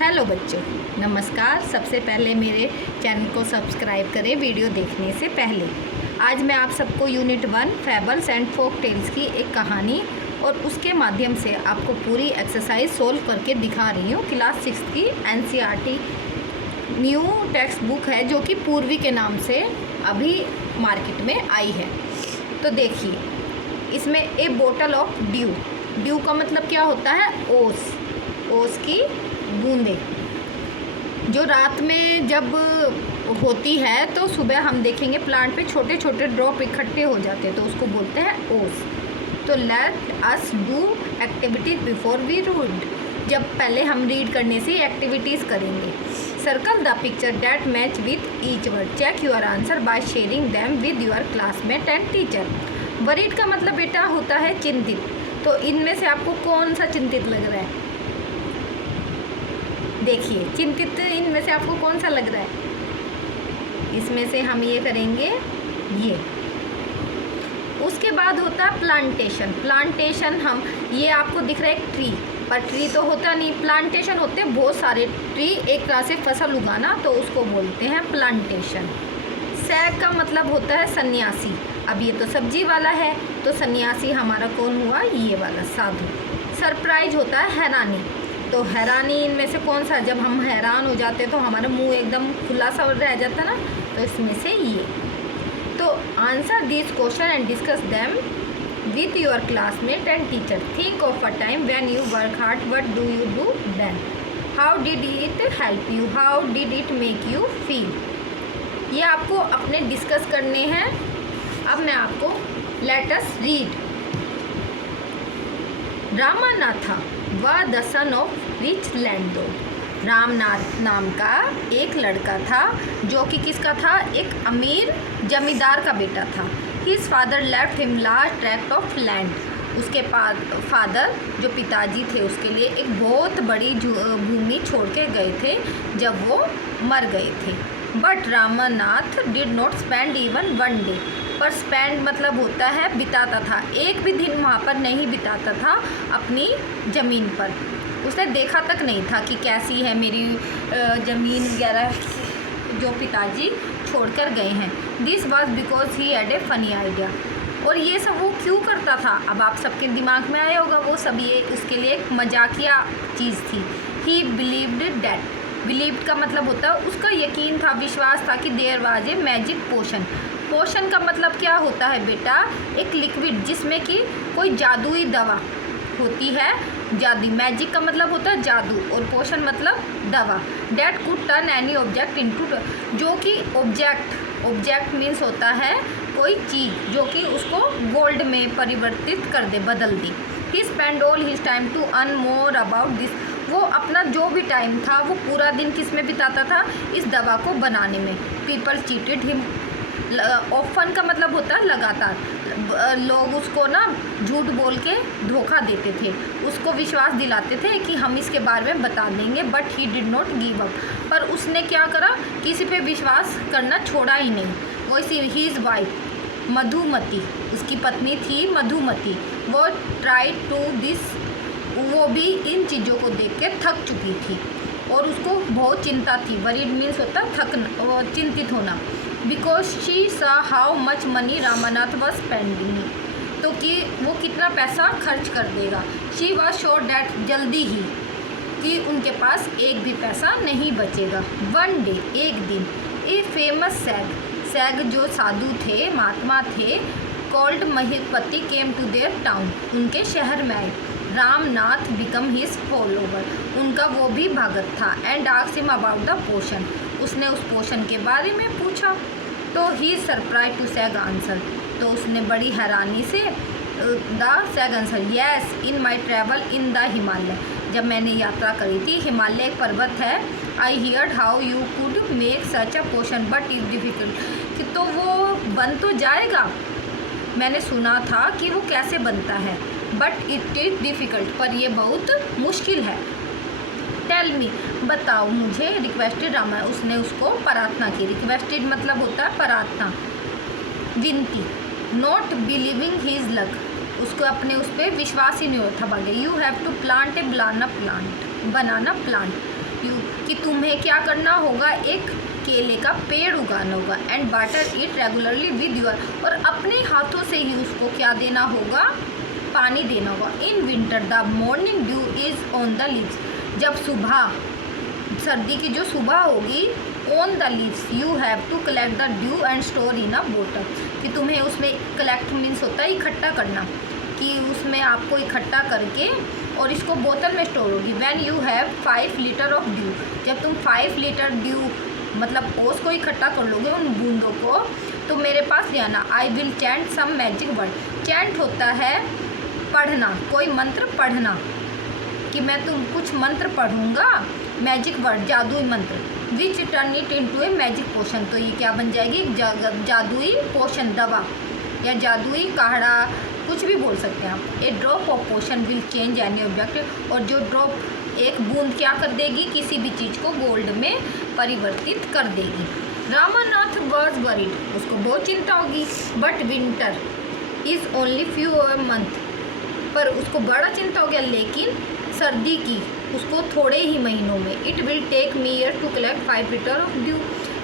Hello बच्चों, नमस्कार। सबसे पहले मेरे चैनल को सब्सक्राइब करें वीडियो देखने से पहले। आज मैं आप सबको यूनिट 1 फैबल्स एंड फोक टेल्स की एक कहानी और उसके माध्यम से आपको पूरी एक्सरसाइज सोल्व करके दिखा रही हूँ। क्लास 6 की एनसीईआरटी न्यू टेक्स्ट बुक है जो कि पूर्वी के नाम से अभी मार्केट में आई है। तो देखिए, इसमें ए बोटल ऑफ ड्यू, ड्यू का मतलब क्या होता है? ओस, ओस की बूंदें जो रात में जब होती है तो सुबह हम देखेंगे प्लांट पे छोटे छोटे ड्रॉप इकट्ठे हो जाते हैं, तो उसको बोलते हैं ओस। तो let us do activities before we read, जब पहले हम रीड करने से एक्टिविटीज़ करेंगे। Circle the picture that match with each word, check your answer by sharing them with your classmate and teacher. Worried का मतलब बेटा होता है चिंतित, तो इनमें से आपको कौन सा चिंतित लग रहा है? देखिए, चिंतित इनमें से आपको कौन सा लग रहा है? इसमें से हम ये करेंगे ये। उसके बाद होता है प्लांटेशन। प्लांटेशन हम ये आपको दिख रहा है एक ट्री, पर ट्री तो होता नहीं, प्लांटेशन होते हैं बहुत सारे ट्री, एक तरह से फसल उगाना, तो उसको बोलते हैं प्लांटेशन। सैग का मतलब होता है सन्यासी। अब ये तो सब्जी वाला है, तो सन्यासी हमारा कौन हुआ? ये वाला, साधु। सरप्राइज होता है हैरानी, तो हैरानी इनमें से कौन सा? जब हम हैरान हो जाते हैं तो हमारा मुंह एकदम खुला सा रह जाता है ना, तो इसमें से ये। तो answer this question and discuss them with your classmate and teacher. Think of a time when you work hard, what do you do then? How did it help you? How did it make you feel? ये आपको अपने discuss करने हैं। अब मैं आपको let us read. Ramanatha was the son of rich landlord. Ramnath नाम का एक लड़का था जो कि किसका था? एक अमीर जमींदार का बेटा था। His father left him large tract of land. उसके फादर जो पिताजी थे उसके लिए एक बहुत बड़ी भूमि छोड़ के गए थे जब वो मर गए थे। But Ramnath did not spend even one day, पर स्पेंड मतलब होता है बिताता था, एक भी दिन वहाँ पर नहीं बिताता था अपनी ज़मीन पर। उसने देखा तक नहीं था कि कैसी है मेरी ज़मीन वगैरह जो पिताजी छोड़कर गए हैं। This was because he had a funny idea. और ये सब वो क्यों करता था? अब आप सबके दिमाग में आया होगा, वो सब ये उसके लिए एक मजाकिया चीज़ थी। ही बिलीव्ड डैट, बिलीव्ड का मतलब होता है उसका यकीन था, विश्वास था कि there was a magic potion. Potion का मतलब क्या होता है बेटा? एक लिक्विड जिसमें कि कोई जादुई दवा होती है। जादू, मैजिक का मतलब होता है जादू और पोशन मतलब दवा। That could turn any object into, जो कि ऑब्जेक्ट मीन्स होता है कोई चीज़ जो कि उसको गोल्ड में परिवर्तित कर दे, बदल दे। He spend all his time to earn more about this. वो अपना जो भी टाइम था वो पूरा दिन किस में बिताता था? इस दवा को बनाने में। People cheated him. ऑफन का मतलब होता है लगातार। लोग उसको ना झूठ बोल के धोखा देते थे, उसको विश्वास दिलाते थे कि हम इसके बारे में बता देंगे, but he did not give up. पर उसने क्या करा? किसी पे विश्वास करना छोड़ा ही नहीं। वैसे हीज वाइफ मधुमती, उसकी पत्नी थी मधुमती, वो ट्राई टू दिस, वो भी इन चीज़ों को देख के थक चुकी थी और उसको बहुत चिंता थी। वरीड मीन्स होता थकना, चिंतित होना। बिकॉज शी सा how much money Ramnath was spending, तो कि वो कितना पैसा खर्च कर देगा। शी वॉज श्योर डैट, जल्दी ही, कि उनके पास एक भी पैसा नहीं बचेगा। वन डे, एक दिन, ए फेमस सैग जो साधु थे, महात्मा थे, called Mahipati came to their town, उनके शहर में आए। रामनाथ बिकम हिज फॉलोवर, उनका वो भी भगत था। And asked him about the potion, उसने उस पोशन के बारे में पूछा। तो he surprise to sage answer, तो उसने बड़ी हैरानी से the sage answer, yes in my travel in the Himalaya, जब मैंने यात्रा करी थी, हिमालय एक पर्वत है। I heard how you could make such a potion but is difficult, कि तो वो बन तो जाएगा, मैंने सुना था कि वो कैसे बनता है, बट इट इज़ डिफ़िकल्ट, पर ये बहुत मुश्किल है। टेल मी, बताओ मुझे। रिक्वेस्टेड रामा, उसने उसको प्रार्थना की। रिक्वेस्टेड मतलब होता है प्रार्थना, विनती। नॉट बिलीविंग हिज लक, उसको अपने उस पर विश्वास ही नहीं होता। बागे you have to plant a banana plant, कि तुम्हें क्या करना होगा, एक केले का पेड़ उगाना होगा, and water it regularly with your, और अपने हाथों से ही उसको क्या देना होगा, पानी देना होगा। In winter the morning dew is on the leaves, जब सुबह, सर्दी की जो सुबह होगी, on the leaves you have to collect the dew and store in a bottle, कि तुम्हें उसमें कलेक्ट मीन्स होता है इकट्ठा करना, कि उसमें आपको इकट्ठा करके और इसको बोतल में स्टोर होगी। When you have 5 litre of due, जब तुम 5 लीटर ड्यू मतलब ओस को इकट्ठा कर लोगे, उन बूंदों को, तो मेरे पास ले आना। I will chant some magic word, chant होता है पढ़ना, कोई मंत्र पढ़ना, कि मैं तुम कुछ मंत्र पढ़ूंगा, मैजिक वर्ड जादुई मंत्र, which turn it into a magic potion, तो ये क्या बन जाएगी, जादुई पोशन, दवा या जादुई काढ़ा, कुछ भी बोल सकते हैं आप। A drop of potion will change any object, और जो ड्रॉप, एक बूंद क्या कर देगी, किसी भी चीज़ को गोल्ड में परिवर्तित कर देगी। रामानाथ वॉज वरीड, उसको बहुत चिंता होगी, but winter is only few month, पर उसको बड़ा चिंता हो गया, लेकिन सर्दी की उसको थोड़े ही महीनों में। It will take me year to collect 5 litre of dew,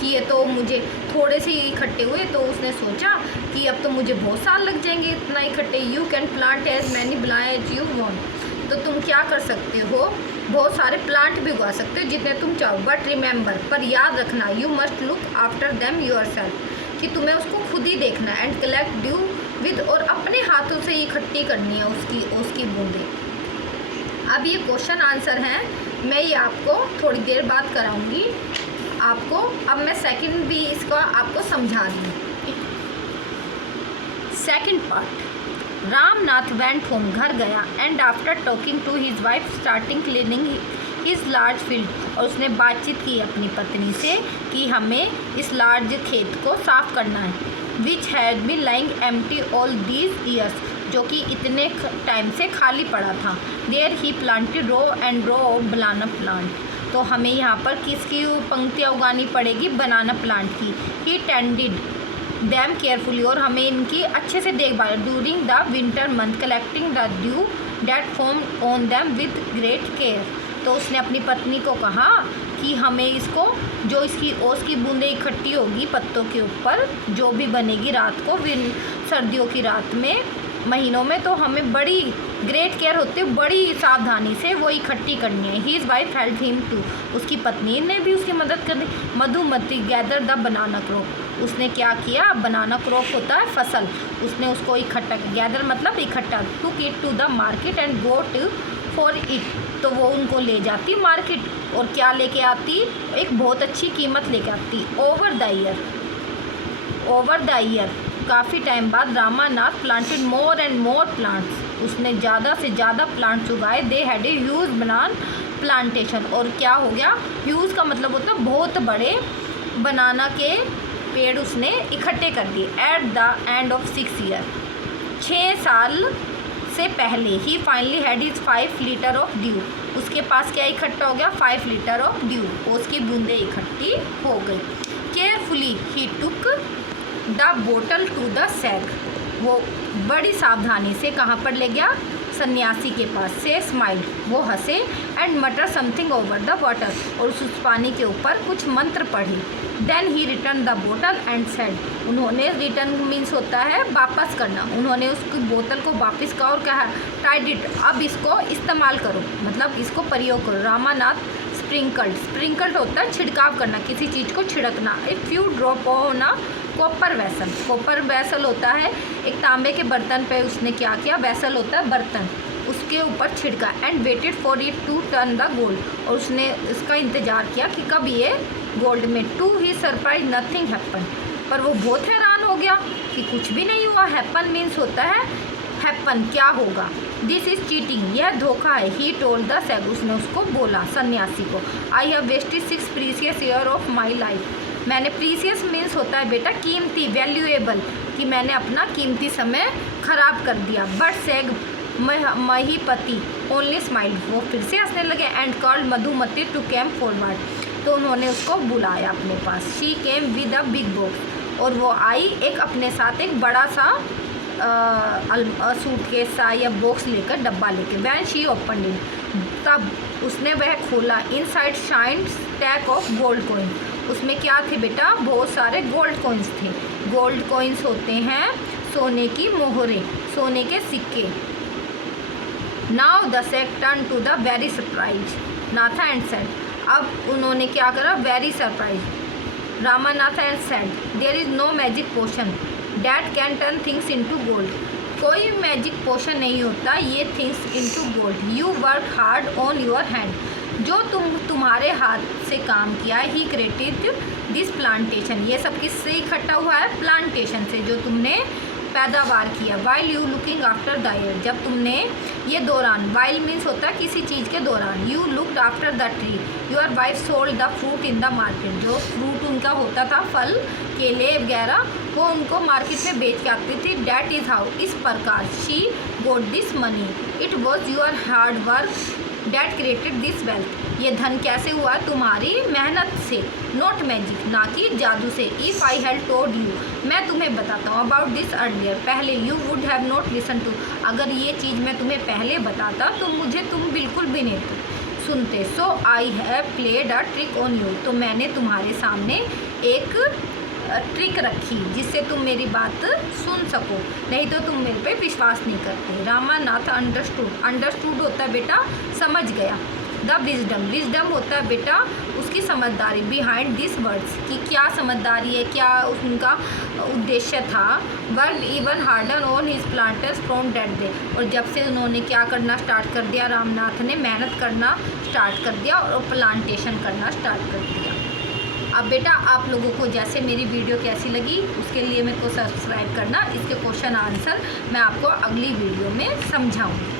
कि ये तो मुझे थोड़े से ही इकट्ठे हुए, तो उसने सोचा कि अब तो मुझे बहुत साल लग जाएंगे इतना इकट्ठे। You can plant as many ply as you want, तो तुम क्या कर सकते हो, बहुत सारे प्लांट भी उगा सकते हो जितने तुम चाहो, बट रिमेंबर, पर याद रखना, you must look after them yourself, कि तुम्हें उसको खुद ही देखना, एंड कलेक्ट ड्यू विद, और अपने हाथों से इकट्ठी करनी है उसकी बूंदें। अब ये क्वेश्चन आंसर हैं, मैं ये आपको थोड़ी देर बाद कराऊंगी आपको। अब मैं सेकंड भी इसका आपको समझा दूँ। Second part, Ramnath went home, घर गया, and after talking to his wife starting cleaning his large field, और उसने बातचीत की अपनी पत्नी से कि हमें इस लार्ज खेत को साफ करना है, which had been lying empty all these years, जो कि इतने टाइम से खाली पड़ा था। There he planted row and row of banana plant, तो हमें यहाँ पर किसकी पंक्तियाँ उगानी पड़ेगी, बनाना प्लांट की। ही टेंडिड दैम केयरफुली, और हमें इनकी अच्छे से देखभाल, during the winter month collecting the dew that form on them with great care, तो उसने अपनी पत्नी को कहा कि हमें इसको, जो इसकी ओस की बूंदें इकट्ठी होगी पत्तों के ऊपर, जो भी बनेगी रात को, सर्दियों की रात में, महीनों में, तो हमें बड़ी ग्रेट केयर होती है, बड़ी सावधानी से वो इकट्ठी करनी है। His wife help him to, उसकी पत्नी ने भी उसकी मदद कर दी। Madhumati gather the banana crop, उसने क्या किया, बनाना क्रॉप होता है फसल, उसने उसको इकट्ठा, गैदर मतलब इकट्ठा, to it to the market and got for it, तो वो उनको ले जाती मार्केट, और क्या लेके आती, एक बहुत अच्छी कीमत लेके आती। ओवर द ईयर काफ़ी टाइम बाद Ramanath planted more and more plants, उसने ज़्यादा से ज़्यादा प्लांट्स उगाए। They had a huge banana plantation, और क्या हो गया, ह्यूज का मतलब होता है बहुत बड़े बनाना के पेड़ उसने इकट्ठे कर दिए। At the end of 6 year, 6 साल से पहले, he finally had is 5 litre of dew, उसके पास क्या इकट्ठा हो गया, 5 लीटर ऑफ ड्यू, उसकी बूंदें इकट्ठी हो गई। Carefully he took the bottle to the sage, वो बड़ी सावधानी से कहाँ पर ले गया, सन्यासी के पास से। स्माइल, वो हंसे, एंड मटर समथिंग ओवर द वाटर, और उस पानी के ऊपर कुछ मंत्र पढ़ी। Then he return the bottle and said, उन्होंने, रिटर्न मीन्स होता है वापस करना, उन्होंने उसकी बोतल को वापस कहा और कहा टाइड इट, अब इसको इस्तेमाल करो, मतलब इसको प्रयोग करो। रामानाथ स्प्रिंकल्ड होता है छिड़काव करना, किसी चीज़ को छिड़कना। If you drop on a copper vessel होता है एक तांबे के बर्तन पे, उसने क्या किया, वेसल होता है बर्तन, उसके ऊपर छिड़का। And waited for it to turn the gold, और उसने इसका इंतज़ार किया कि कब ये गोल्ड में। To he surprise nothing happen, पर वो बहुत हैरान हो गया कि कुछ भी नहीं हुआ। हैपन मीन्स होता है हैपन, क्या होगा, दिस इज़ चीटिंग, यह धोखा है। ही टोल्ड द सैग, उसने उसको बोला सन्यासी को, I have wasted 6 precious year of my life, मैंने, प्रीसियस मीन्स होता है बेटा कीमती, वैल्यूएबल, कि मैंने अपना कीमती समय खराब कर दिया। But sage Mahipati only smile, वो फिर से हंसने लगे। And called Madhumati to came forward, तो उन्होंने उसको बुलाया अपने पास। She came with a big box, और वो आई एक अपने साथ एक बड़ा सा सूटकेस सा या बॉक्स लेकर, डब्बा लेकर। वैन शी ओपन इट, तब उसने वह खोला, inside shine stack of gold coin. उसमें क्या थे बेटा, बहुत सारे गोल्ड कॉइन्स थे। गोल्ड कॉइन्स होते हैं सोने की मोहरें, सोने के सिक्के। Now the sage turn to the very surprise Natha and said, अब उन्होंने क्या करा, very surprise Ramanatha and said, there is no magic potion that can turn things into gold. कोई मैजिक पोशन नहीं होता ये things into gold. You work hard on your hand, जो तुम्हारे हाथ से काम किया। ही क्रिएटेड दिस प्लांटेशन, ये सब किससे इकट्ठा हुआ है, प्लांटेशन से, जो तुमने पैदावार किया। While you looking after the year, जब तुमने ये दौरान, वाइल मीन्स होता है किसी चीज़ के दौरान। You looked after the tree, your wife sold the fruit in the market, जो फ्रूट उनका होता था, फल केले वगैरह, वो उनको मार्केट में बेच के आती थी। डैट इज़ हाउ, इस प्रकार she goat this money, it was your hard work that created this wealth, ये धन कैसे हुआ, तुम्हारी मेहनत से, नॉट मैजिक, ना कि जादू से। If I had told you, मैं तुम्हें बताता हूँ, अबाउट दिस अर्लियर, पहले, you would have not listen to, अगर ये चीज़ मैं तुम्हें पहले बताता तो मुझे तुम बिल्कुल भी नहीं सुनते। So I have played a trick on you, तो मैंने तुम्हारे सामने एक ट्रिक रखी जिससे तुम मेरी बात सुन सको, नहीं तो तुम मेरे पे विश्वास नहीं करते। रामानाथ अंडरस्टूड, अंडरस्टूड होता है बेटा समझ गया। द विजडम, विजडम होता है बेटा उसकी समझदारी, बिहाइंड दिस वर्ड्स, कि क्या समझदारी है, क्या उनका उद्देश्य था। Work even harder on his planters from date day, और जब से उन्होंने क्या करना स्टार्ट कर दिया, रामनाथ ने मेहनत करना स्टार्ट कर दिया और प्लांटेशन करना स्टार्ट कर दिया। अब बेटा आप लोगों को जैसे मेरी वीडियो कैसी लगी उसके लिए मेरे को सब्सक्राइब करना, इसके क्वेश्चन आंसर मैं आपको अगली वीडियो में समझाऊंगी।